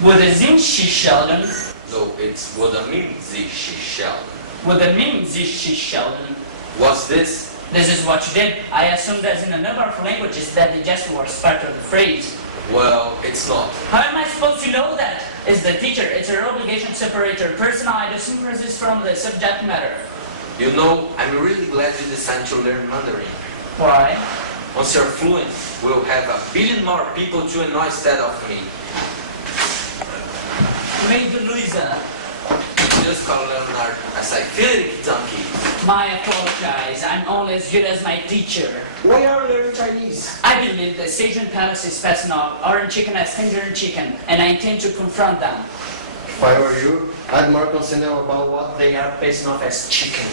Wurde sind Sie Sheldon? No, it's wurde mean Sie Sheldon. Wurde mean Sie Sheldon? What's this? This is what you did. I assume that in a number of languages that the gesture was part of the phrase. Well, it's not. How am I supposed to know that? It's the teacher. It's her obligation to separate her personal idiosyncrasies from the subject matter. You know, I'm really glad you decided to learn Mandarin. Why? Once you're fluent, we'll have 1 billion more people to annoy instead of me. Maybe Louisa. Just call Leonard a psychedelic donkey. My apologize. I'm only as good as my teacher. Why are you learning Chinese? I believe the Asian Palace is passing off orange chicken as Tangerine chicken, and I intend to confront them. If I were you, I'd more concerned about what they are passing off as chicken.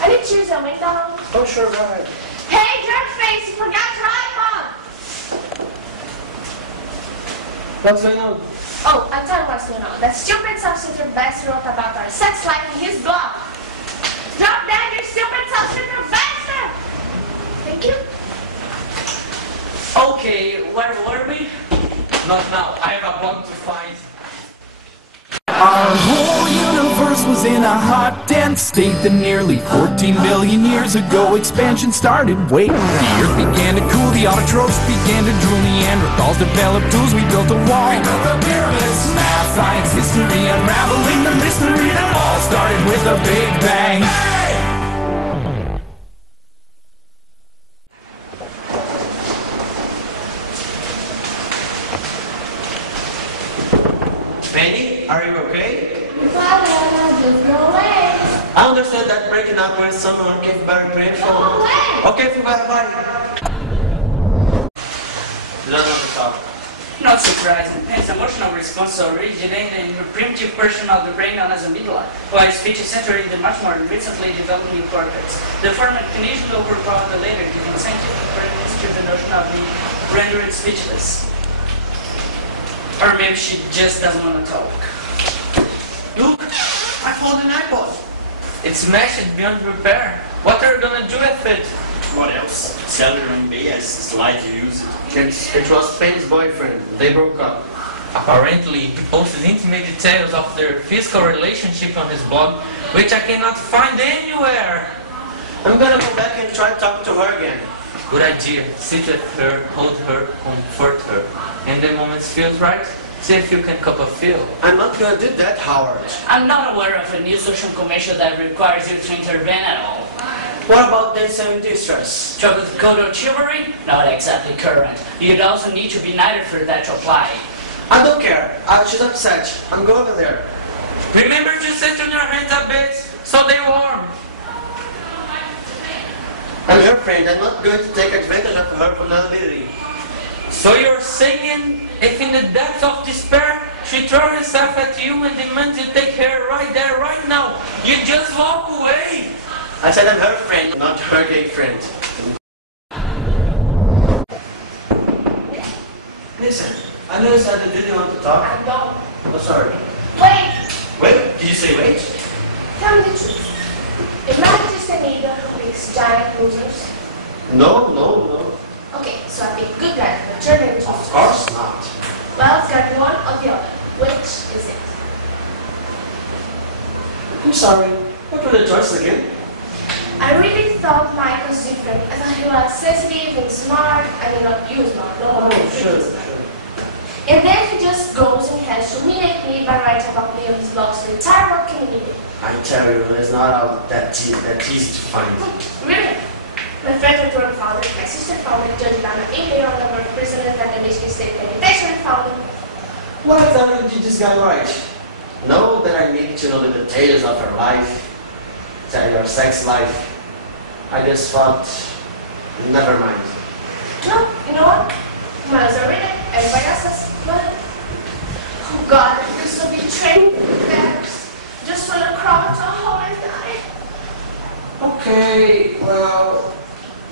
I need cheese on McDonald's. Oh, sure, go ahead. Hey, jerkface, you forgot your iPhone! What's going on? Oh, I'll tell you what's going on. That stupid substitute bastard wrote about our sex life in his blog. Drop dead, you stupid substitute bastard! Thank you. Okay, where were we? Not now. I have a blog to find. Our whole universe was in a hot, dense state that nearly 14 billion years ago expansion started. Wait, the earth began to cool, the autotrophs began to drool, Neanderthals developed tools, we built a wall, we built the pyramids. Math, science, history, unraveling the mystery that all started with a big bang. Penny, are you okay? Father, just go away. I understand that breaking up with someone can be very painful. Go away. Okay, bye. None of the talk. Not surprising. Its emotional response originated in the primitive portion of the brain known as amygdala, while speech is centered in the much more recently developed neocortex. The former mechanism overpowered the later, giving scientific permanence to the notion of being rendered speechless. Or maybe she just doesn't want to talk. Look, I found an iPod. It's smashed beyond repair. What are you gonna do with it? What else? Sell it on eBay as slide to use it. It was Penny's boyfriend. They broke up. Apparently, he posted intimate details of their physical relationship on his blog, which I cannot find anywhere. I'm gonna go back and try to talk to her again. Good idea. Sit with her, hold her, comfort her. And the moment feels right, see if you can cup a feel. I'm not gonna do that, Howard. I'm not aware of a new social commercial that requires you to intervene at all. What about dancing in distress? Chocolate cocoa chivalry? Not exactly current. You'd also need to be knighted for that to apply. I don't care. She's upset. I'm going over there. Remember to sit on your hands a bit, so they warm. I'm her friend. I'm not going to take advantage of her vulnerability. So you're saying, if in the depths of despair, she throws herself at you and demands you take her right there, right now, you just walk away? I said I'm her friend, not her gay friend. Listen, I know you said you didn't want to talk. I don't. Oh, sorry. Wait. Wait, did you say wait? Tell me the truth. Is Margaret just a neighbor who makes giant losers? No. Okay, so I pick good guys, but you're going to Of course not. Well, it's got one or the other. Which is it? I'm sorry. What were the choices again? I really thought Mike was different. I thought he was sensitive and smart. I mean, not you smart, no. Sure. And then he just goes and has to humiliate me by writing about me on his blog to the entire world community. I tell you, it's not all that easy to find. Really? My friends at work found it, my sister found it, judged by my email number of prisoners that the Michigan State Penitentiary found it. What exactly did this guy write? Know that I need to know the details of her life, your sex life. I just thought, never mind. No, you know what? Might as well read it. Everybody else does. But, oh God, I feel so betrayed. Just want to crawl into a hole and die. Okay, well,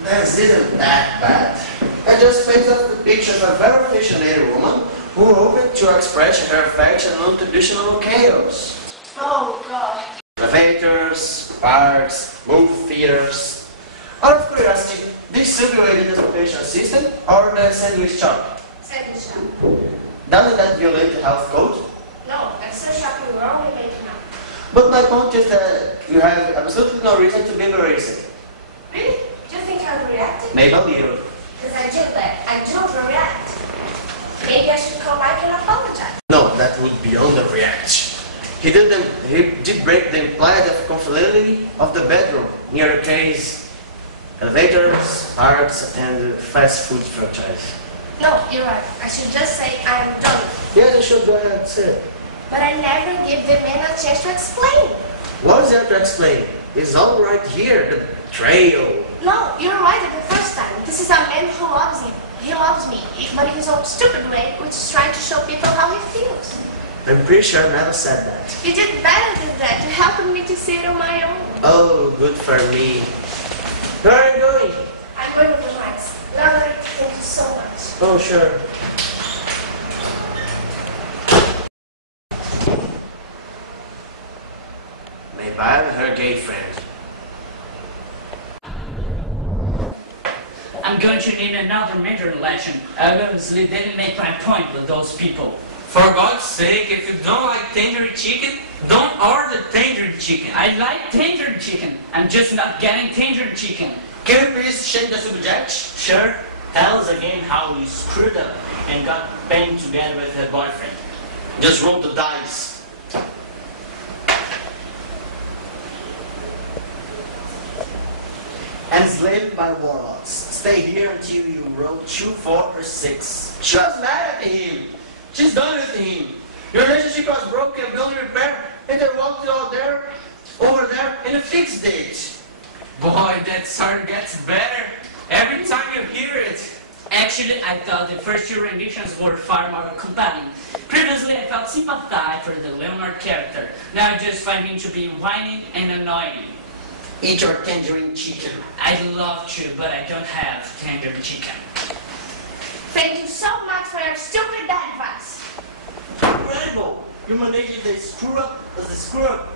this isn't that bad. I just painted up the picture of a very fascinating woman who hoped to express her affection on traditional chaos. Oh God. Elevators, parks, movie theaters. Out of curiosity, this subway identification system or the sandwich shop? Sandwich shop. Doesn't that violate the health code? No, I'm still shopping. We're only late now. But my point is that you have absolutely no reason to be embarrassed. Really? Do you think I'm reacting? Maybe a little. Because I do that. I do overreact. Maybe I should call Mike and apologize. No, that would be underreact. He did break the implied confidency of the bedroom in your case, elevators, parks, and fast food franchise. No, you're right. I should just say I'm done. Yes, you should go ahead and say it. But I never give the man a chance to explain. What is there to explain? It's all right here, the trail. No, you're right at the first time. This is a man who loves him. He loves me, but in his own stupid way, which is trying to show people how he feels. I'm pretty sure I never said that. You did better than that. You helped me to see it on my own. Oh, good for me. Where are you going? I'm going to relax. Leonard, thank you so much. Oh, sure. Maybe I'm her gay friend. I'm going to need another major lesson. I obviously didn't make my point with those people. For God's sake, if you don't like tangerine chicken, don't order tangerine chicken. I like tangerine chicken. I'm just not getting tangerine chicken. Can you please change the subject? Sure, tell us again how you screwed up and got banged together with her boyfriend. Just roll the dice. Enslaved by warlords. Stay here until you roll 2, 4, or 6. She was mad at him. She's done with him. Your relationship was broken, beyond repair, and they walked out there, over there, and fixed it. Boy, that song gets better every time you hear it. Actually, I thought the first two renditions were far more compelling. Previously, I felt sympathy for the Leonard character. Now I just find him to be whiny and annoying. Eat your tangerine chicken. I'd love to, but I don't have tangerine chicken. Thank you so much for your stupid advice. Incredible! You managed the screw up as a screw up.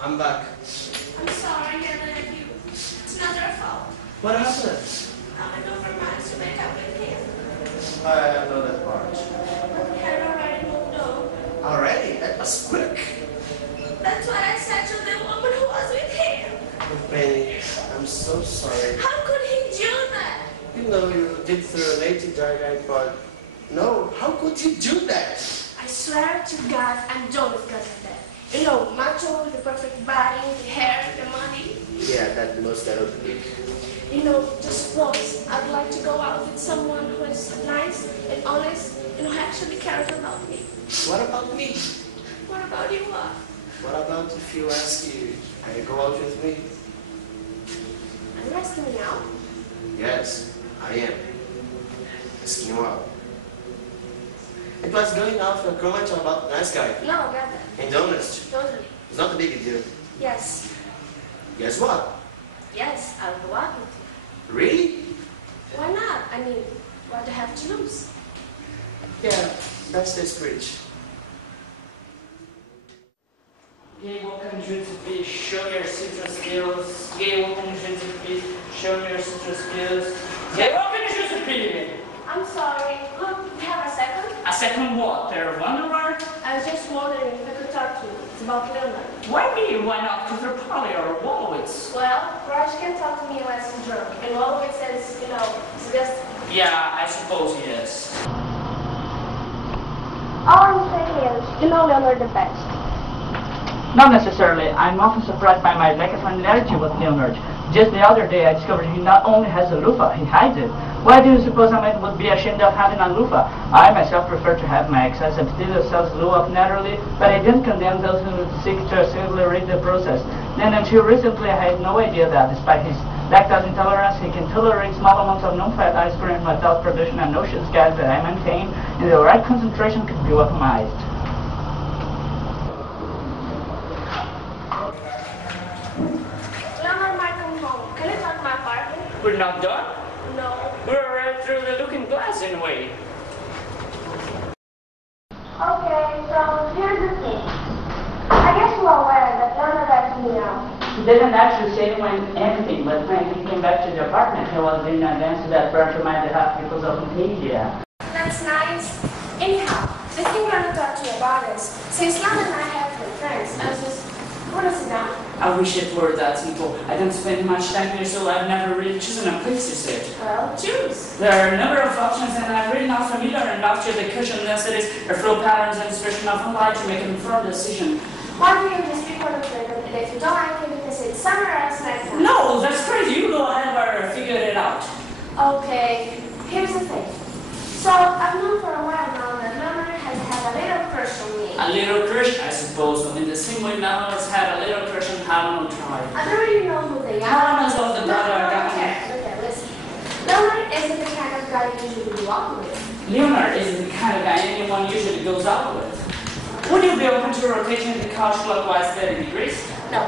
I'm back. I'm sorry, Helen, you. It's not your fault. What happened? I went over miles to make up with him. I know that part. But we had already moved on. Already? That was quick. That's what I said to the woman who was with him. Penny, I'm so sorry. How could he do that? You know you did through a native dry but no, how could you do that? I swear to God, I'm done with guys like that. You know, macho, the perfect body, the hair, the money. Yeah, that must get ugly. You know, just once, I'd like to go out with someone who is nice and honest and who actually cares about me. What about me? What about you, what? What about if you ask you, can you go out with me? Are you asking me out? Yes, I am. Asking you out. It was going out with a comment about the nice guy. No, I got that. And honest. Totally. It's not a big deal. Yes. Guess what? Yes, I'll go out with you. Really? Why not? I mean, what do I have to lose? Yeah, that's the spirit. Gay welcome you to be show your citrus skills. Gay welcome you to be show your citrus skills. Gay welcome you to be. I'm sorry. Look, we have a second. A second what? Pair of underwear? I was just wondering if I could talk to you. It's about Leonard. Why me? Why not Peter Polly or Wolowitz? Well, Raj can talk to me unless he's drunk. And Wolowitz says, you know, disgusting. Yeah, I suppose yes. All I'm saying is, you know Leonard the best. Not necessarily. I'm often surprised by my lack of familiarity with Leonard. Just the other day I discovered he not only has a loofah, he hides it. Why do you suppose I would be ashamed of having a loofah? I myself prefer to have my excessive selves blew up naturally, but I didn't condemn those who seek to accelerate the process. Then until recently I had no idea that, despite his lactose intolerance, he can tolerate small amounts of non-fat ice cream without producing a noxious gas that I maintain in the right concentration could be weaponized. Leonard might come home. Can you talk to my apartment? We're not done? No. We're right through the looking glass anyway. Okay, so here's the thing. I guess you're aware that Leonard asked me out. He didn't actually say anything, but when he came back to the apartment. He was in advance to that prayer to my behalf because of India. That's nice. Anyhow, the thing I want to talk to you about is, since Lana and I have been friends, I was just, want to sit down? I wish it were that simple. I don't spend much time here, so I've never really chosen a place to sit. Well, choose. There are a number of options, and I'm really not familiar enough to the cushion densities, or flow patterns, and expression of light to make an informed decision. Why do you just record a clip, and if you don't like it, you can sit somewhere else next time? No, that's crazy. You go ahead or figure it out. Okay, here's the thing. So, I've known for a while now that Lana has had a little crush on me. A little crush, I suppose. In the same way Nana has had a little crush on Helen tribe. I don't really know who they are. Helen is of the brother I got. Okay, listen. Leonard isn't the kind of guy you usually go out with. Leonard isn't the kind of guy anyone usually goes out with. Would you be open to rotating the couch clockwise 30 degrees? No.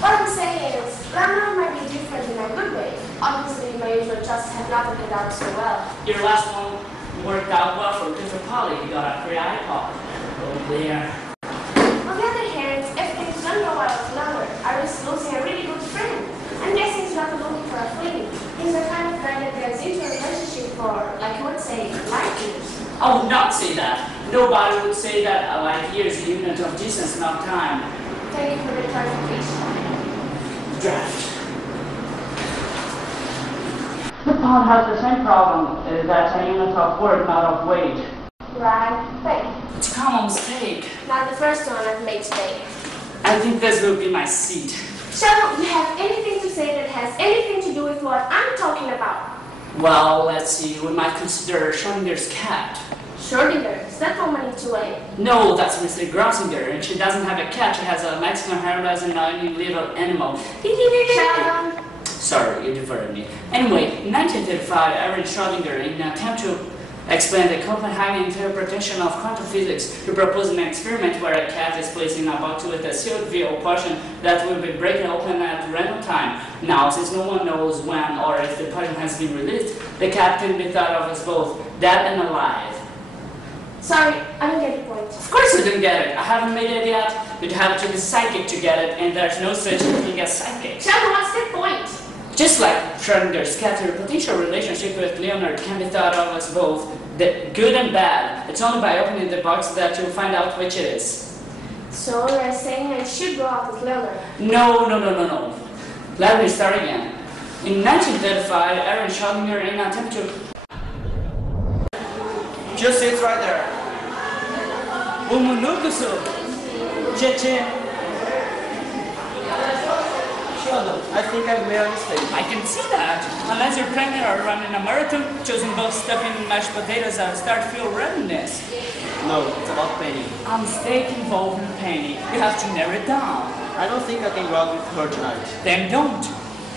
What I'm saying is, Leonard might be different in a good way. Obviously, my usual just have not worked out so well. Your last one worked out well for Christopher Polly. You got a free iPod. Oh, there. On the other hand, if things don't go well with Leonard, I risk losing a really good friend. I'm guessing he's not looking for a fling. He's the kind of guy that gets into a relationship for, like you would say, life years. I would not say that. Nobody would say that a light year is a unit of distance, not time. Thank you for the clarification. Draft. The pound has the same problem. That's a unit of work, not of weight. Right. Thank you. It's a common mistake. Not the first one I've made today. I think this will be my seat. Sheldon, do you have anything to say that has anything to do with what I'm talking about? Well, let's see. We might consider Schrodinger's cat. Schrodinger, is that woman in 2A? No, that's Mr. Grossinger, and she doesn't have a cat. She has a Mexican hairdress and a little animal. Sheldon. Sorry, you diverted me. Anyway, in 1935, Erwin Schrödinger, in an attempt to explain the Copenhagen interpretation of quantum physics, he proposed an experiment where a cat is placed in a box with a sealed VO potion that will be breaking open at random time. Now, since no one knows when or if the potion has been released, the cat can be thought of as both dead and alive. Sorry, I don't get the point. Of course you didn't get it. I haven't made it yet. You'd have to be psychic to get it, and there's no such thing as psychic. Sheldon, what's the point? Just like Schrödinger's cat, your potential relationship with Leonard can be thought of as both the good and bad. It's only by opening the box that you'll find out which it is. So you're saying I should go out with Leonard? No. Let me start again. In 1935, Erwin Schrödinger, in an attempt to... Just sit right there. Sheldon, I think I've made a mistake. I can see that. Unless you're pregnant or running a marathon, choosing both stuffing mashed potatoes and start feel readiness. No, it's about Penny. A mistake involving Penny. You have to narrow it down. I don't think I can go out with her tonight. Then don't.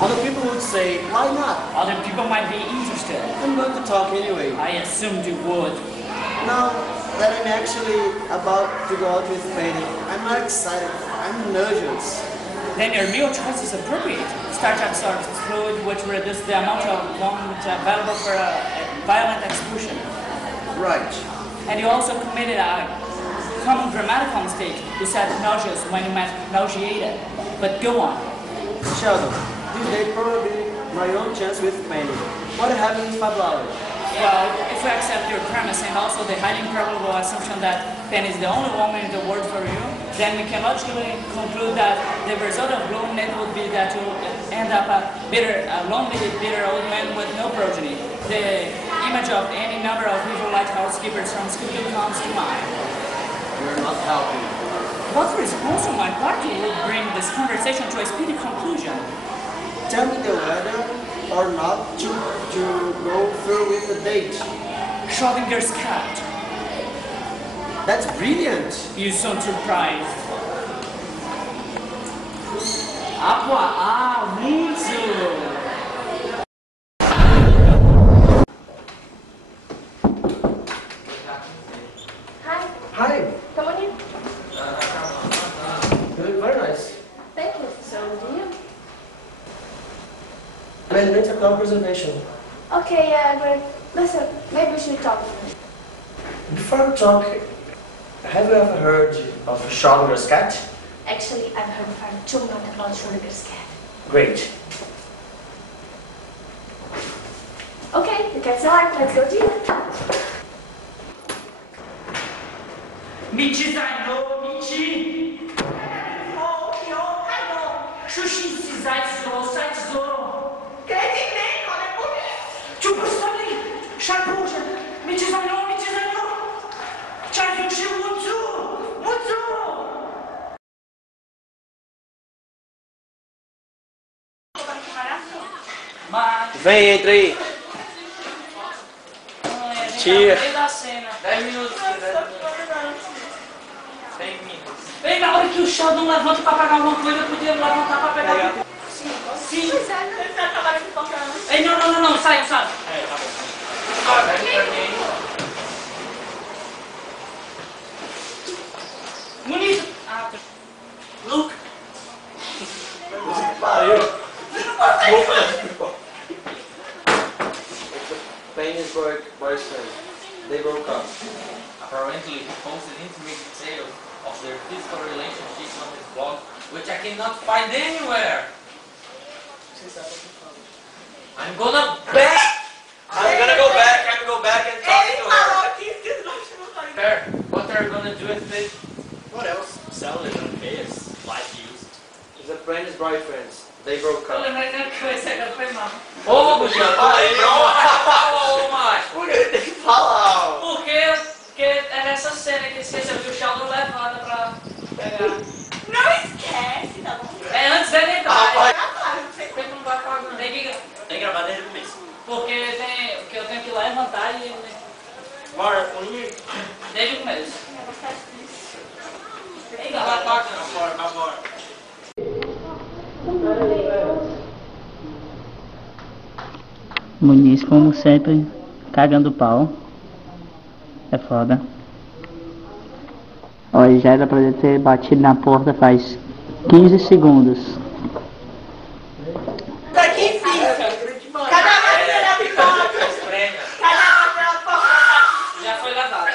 Other people would say, why not? Other people might be interested. I'm going to talk anyway. I assumed you would. Now that I'm actually about to go out with Penny, I'm not excited. I'm nervous. Then your meal choice is appropriate. Starch absorbs fluid, which reduces the amount of vomit available for a violent expulsion. Right. And you also committed a common grammatical mistake. You said nauseous when you meant nauseated. But go on. Sheldon, this day probably my own chance with Penny. What happened in February? Well, if we accept your premise and also the highly improbable assumption that Penny is the only woman in the world for you, then we can logically conclude that the result of growing it would be that you end up a lonely, bitter old man with no progeny. The image of any number of evil lighthouse keepers from Scooby-Doo comes to mind. You're not helping. What response on my part would bring this conversation to a speedy conclusion? Tell me the weather or not to go through with the date. Schrodinger's cat. That's brilliant. You sound surprised. Aqua muito. Hi, Hi. come on in. You look very nice. Thank you. So do you? Management account presentation. Okay, yeah, great. Listen, maybe we should talk. Before we talk, have you ever heard of Schrodinger's cat? Actually, I've heard far too much about Schrodinger's cat. Great. Gets on, let's go do it. Michi zajno, Michi! Shushi si zajzo, zajzo! Kreditnej, ale powiedz! Ciu postawili! Szarpuże! Michi zajno! Czarniu się mudzu! Mudzu! Vem, entra aí. Tia. 10 minutos. 10 minutos. Ei, na hora que o Sheldon levanta pra pagar alguma coisa, eu podia levantar pra pegar. Sim. Ei, não, sai. Tá bom. Muniz! Luke! Pariu. Pain is boyfriend. They broke up. Apparently, he posted intimate details of their physical relationship on his blog, which I cannot find anywhere. I'm gonna go back and talk Ele to falou her. que esqueci do Her, what are you gonna do with it? What else? Sell it on PS, life used. The friend is boyfriends. They broke Eu up. lembrei da coisa, agora foi mal. Ô, Buxa, falou mais. Por que tem que falar? Porque era essa cena que esqueceu que o Sheldon levanta pra pegar. Não esquece, tá bom? É antes dele entrar. Por que não vai pagando? Tem que gravar desde o começo. Porque eu tenho que levantar e ele. Bora, comigo. Desde o começo. Ei, Não vai galera. pagar, não, bora. Muniz, como sempre, cagando pau. É foda. Olha, já era pra ele ter batido na porta faz 15 segundos. Daqui fica. Cada vez pela pipoca. Cada vez pela pipoca. Já foi lavado.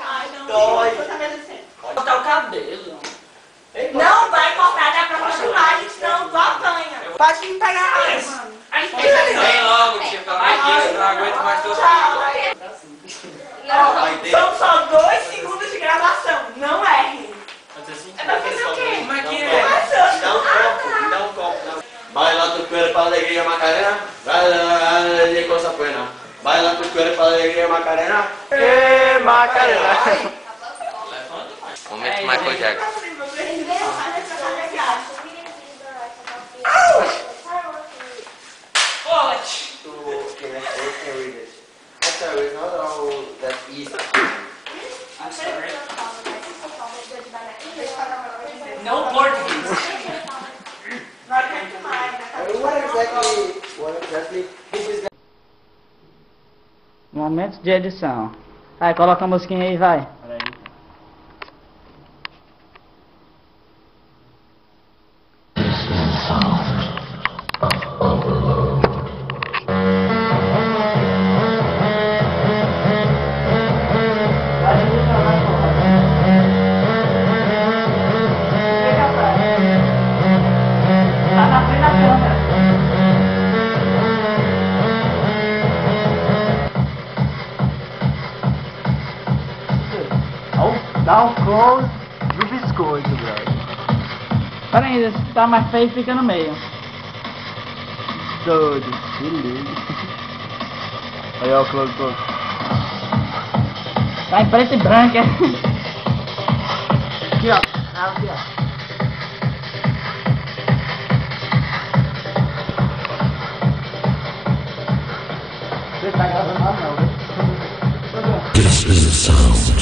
Ai, não. Dói. Tô sabendo assim. Cortar o cabelo. Não vai cortar, dá pra continuar, a gente não apanha. Pode me pegar mais. Vem logo, tia, pelo amor de Deus, eu não aguento mais teu São só 2 segundos de gravação, não erre. É pra fazer o quê? Como é que é? Dá um copo. Baila tu cuerpo alegría Macarena. Baila cosa buena. Baila tu cuerpo alegría Macarena. Macarena. Momento Michael Jackson. Pode! Okay, let's read it. I'm sorry, it's not all that easy. I'm sorry. No Portuguese. Não aguento mais. What exactly is that? Momento de edição. Vai, coloca a musiquinha aí, vai. Tá na frente da câmera. Dá um close do biscoito, brother. Pera aí, se tá mais feio, fica no meio. Doido, se liga. Aí, ó, o close. Tá em preto e branco, é? Aqui, ó. Aqui, ó. Você tá gravando lá, não, né? This is the sound